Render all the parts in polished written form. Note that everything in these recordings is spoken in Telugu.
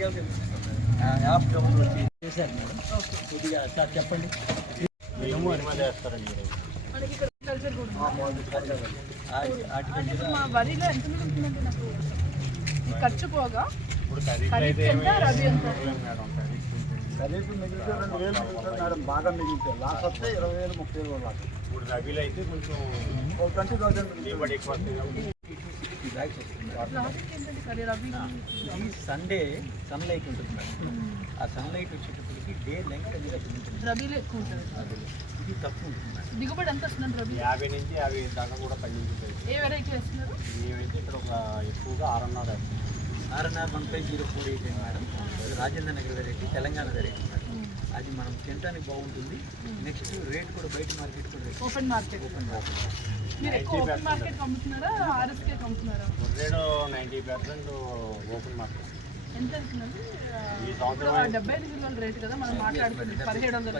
యాప్ డౌన్లోడ్ చేశారు మేడం. కొద్దిగా సార్ చెప్పండి. వరిలో ఎంత ఉంటుందంటే నాకు ఖర్చు పోగా ఖరీఫ్ ఎంత రబీ ఎంత? ఖరీఫ్ మిగిలితే 2,000 మిగులుతుంది మేడం, బాగా మిగులుతాయి. లాస్ట్ వస్తే 20,000 30,000 లాస్ట్. ఇప్పుడు రబీలో అయితే కొంచెం 20,000 దిగుబడి ఎక్కువ వస్తుంది. సండే సన్లైట్ ఉంటుంది మేడం. ఆ సన్లైట్ వచ్చేటప్పటికి డే లెంగ్త్ అనేది ఉంటుంది. రబీలో ఎక్కువ ఉంటుంది, ఇది తక్కువ ఉంటుంది మేడం. దిగుబడి ఎంత వస్తుంది రబీ? 50 నుంచి 50 దాకా కూడా పండించుతాయి. ఏ వెరైటీ వేస్తున్నారు? మేమైతే ఇక్కడ ఒక ఎక్కువగా 6.5 వేస్తాం. 6.5 madam. Rajendra Nagar variety, Telangana variety madam. అది మనం తినడానికి బాగుంటుంది. నెక్స్ట్ రేట్ కూడా బయట మార్కెట్ కూడా ఓపెన్ మార్కెట్. మీరు ఎక్కువ ఓపెన్ మార్కెట్ అమ్ముతున్నారా, ఆర్ఎస్కే అమ్ముతున్నారా? Rate 90% open market. ఎంత వెళ్తున్నది? 75 కిలోల రేటు కదా మనం మాట్లాడుతుంది. 1700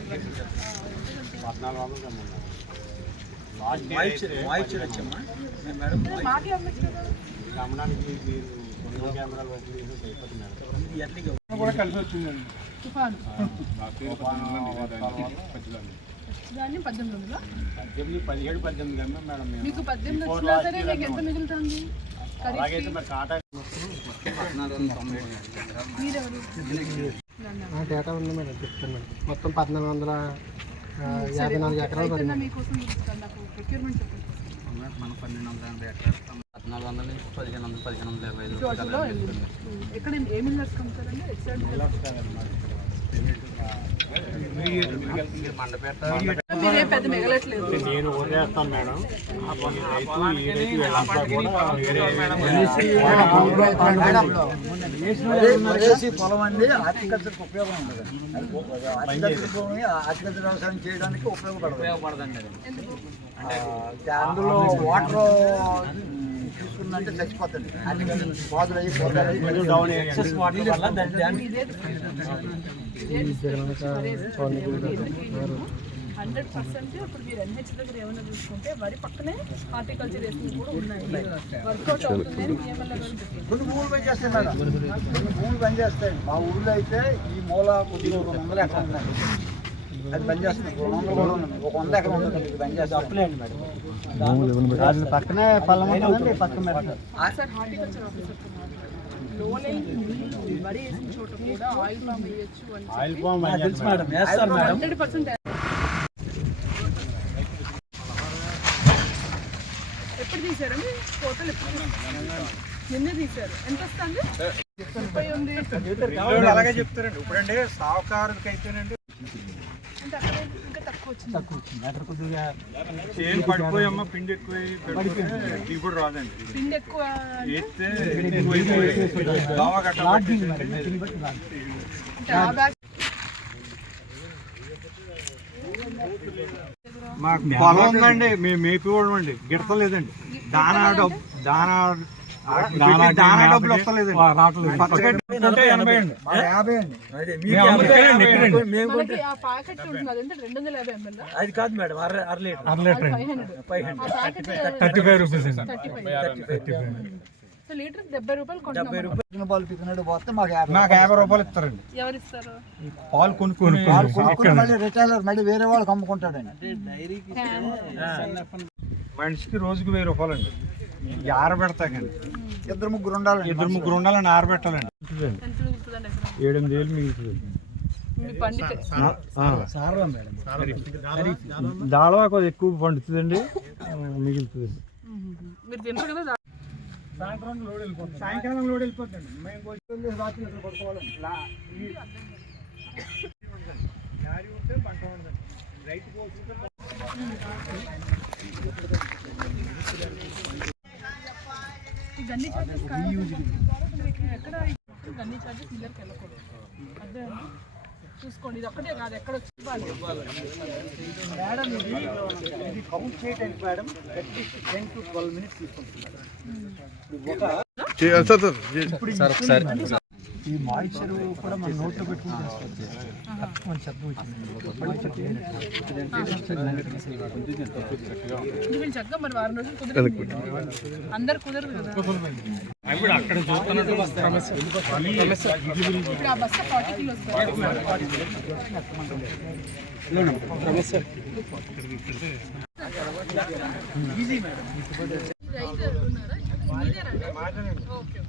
1400 అమ్మున్నాం. మాయిశ్చర్ వచ్చామా మేడం? మాకే అమ్మచ్చు కదా. అమ్మడానికి మీరు కొన్ని కెమెరాలు వచ్చి అయిపోతుంది మేడం. ఇది ఎట్లా కూడా కలిసి వచ్చిందండి. తుఫాను 1800 17 కమ్మా మేడం. మీకు 18 వచ్చినా సరే మీకు ఎంత మిగులుతుంది? అలాగైతే మరి కాటా మీరెవరు? డేటా ఉంది మేడం, చెప్తాను మేడం. మొత్తం 1454 ఎకరాలు పడింది. మీకోసం నాకు ప్రొక్యూర్మెంట్ చెప్పండి. మనం 1280 ఎకరాలు, 1400 నుంచి 1500 1550 టోటల్లో ఎక్కడ ఏ మిల్లర్స్ కమ్ముతారండి? మీరే పెద్ద మిగలట్లేదు. నేను వదిలేస్తాను మేడం. పొలం అండి హార్టికల్చర్కి ఉపయోగం ఉండదు. హార్టికల్చర్ వ్యవసాయం చేయడానికి ఉపయోగపడదండి. అందులో వాటర్ తీసుకుందంటే చచ్చిపోతుంది. బాధలు అయ్యి డౌన్ ఎక్సెస్ వాటర్ వల్ల 100% ఇప్పుడు మీరు NH దగ్గర ఏమైనా చూసుకుంటే వరి పక్కనే హార్టికల్చర్ వేసినవి కూడా ఉన్నాయి. వర్కౌట్ అవుతుంది అని కొన్ని భూములు పనిచేస్తాయి మేడం, కొన్ని భూములు పనిచేస్తాయి. మా ఊళ్ళో అయితే ఈ మూల కొద్దిగా 200 ఎకరాలు ఉన్నాయి. అది పనిచేస్తుంది. 200 కూడా ఉన్నాయి. 100 ఎకరం ఉంటుంది పనిచేస్తుంది. అప్లేండి మేడం. పక్కనే పళ్ళం ఉంటుందండి. పక్కన సార్ హార్టికల్చర్ ఆఫీసర్ వరి వేసిన చోట కూడా ఆయిల్ పామ్ వేయచ్చు అని ఆయిల్ పామ్ తెలుసు మేడం, వేస్తారు మేడం. 100% ఎప్పుడు తీసారండి ఫోటోలు? ఎప్పుడు నిన్నే తీశారు. ఎంత వస్తుంది? ఉంది అలాగే చెప్తారండి. ఇప్పుడంటే సావుకారులకి అయితేనండి అంటే అక్కడ ఇంకా తక్కువ వచ్చింది. అక్కడ కొద్దిగా చేను పడిపోయమ్మ, పిండి ఎక్కువ దిగుబడి రాదండి. పిండి ఎక్కువ వేస్తే మాకు పొలం ఉందండి, మేము మేపేవాళ్ళం అండి. గిడతలేదండి. దానా డబ్బులు వస్తలేదండి. పచ్చగడ్డి 80 అండి. 50 అండి. ఆ ప్యాకెట్ ఉంటుంది అదంటే 250 ml. అది కాదు madam, 1/2 litre. 35 rupees. So litre 70 రూపాయలు కొంటున్నాం. 70 రూపాయలు పాలు పిచ్చినట్టు పోతే మాకు 50 రూపాయలు ఇస్తారండి. ఎవరు ఇస్తారు? పాలు కొనుక్కొని మళ్ళీ రిటైలర్ మళ్ళీ వేరే వాళ్ళకి అమ్ముకుంటాడండి. మనిషికి రోజుకి 1000 రూపాయలండి. ఆరబెడతాకండి. 2-3 ఉండాలండి. 2-3 ఉండాలని ఆరబెట్టాలండి. ఎంత మిగులుతుందండి ఎకరం? 7-8 మిగులుతుంది. మీ పండితే దాళవా కొద్దిగా ఎక్కువ పండుతుందండి, మిగులుతుంది. మీరు తింటారు కదా. సాయంకాలం లోడ్ వెళ్ళిపోతుంది. మేము రాత్రి పడుకోవాలండి. ఉంటే పంట ఉండదండి. రైతు పోతుంటే గన్నీ చార్జెస్ ఎక్కడ గన్నీ చార్జెస్ మిల్లర్కి వెళ్ళకూడదు. అదే చూసుకోండి. ఇది ఒక్కటే కాదు, ఎక్కడ వచ్చి మేడం ఇది కౌంట్ చేయడానికి మేడం అట్లీస్ట్ 10 to 12 minutes తీసుకుంటుంది మేడం. ఈ మాయిశ్చర్ కూడా మన నోట్లో పెట్టుకుంటే తక్కువ శబ్దం వచ్చింది. చక్కగా మరి వారం రోజులు కుదరదు. అందరు కుదరదు కదా. ఇప్పుడు ఆ బస్తా 40 కిలోస్ ఓకే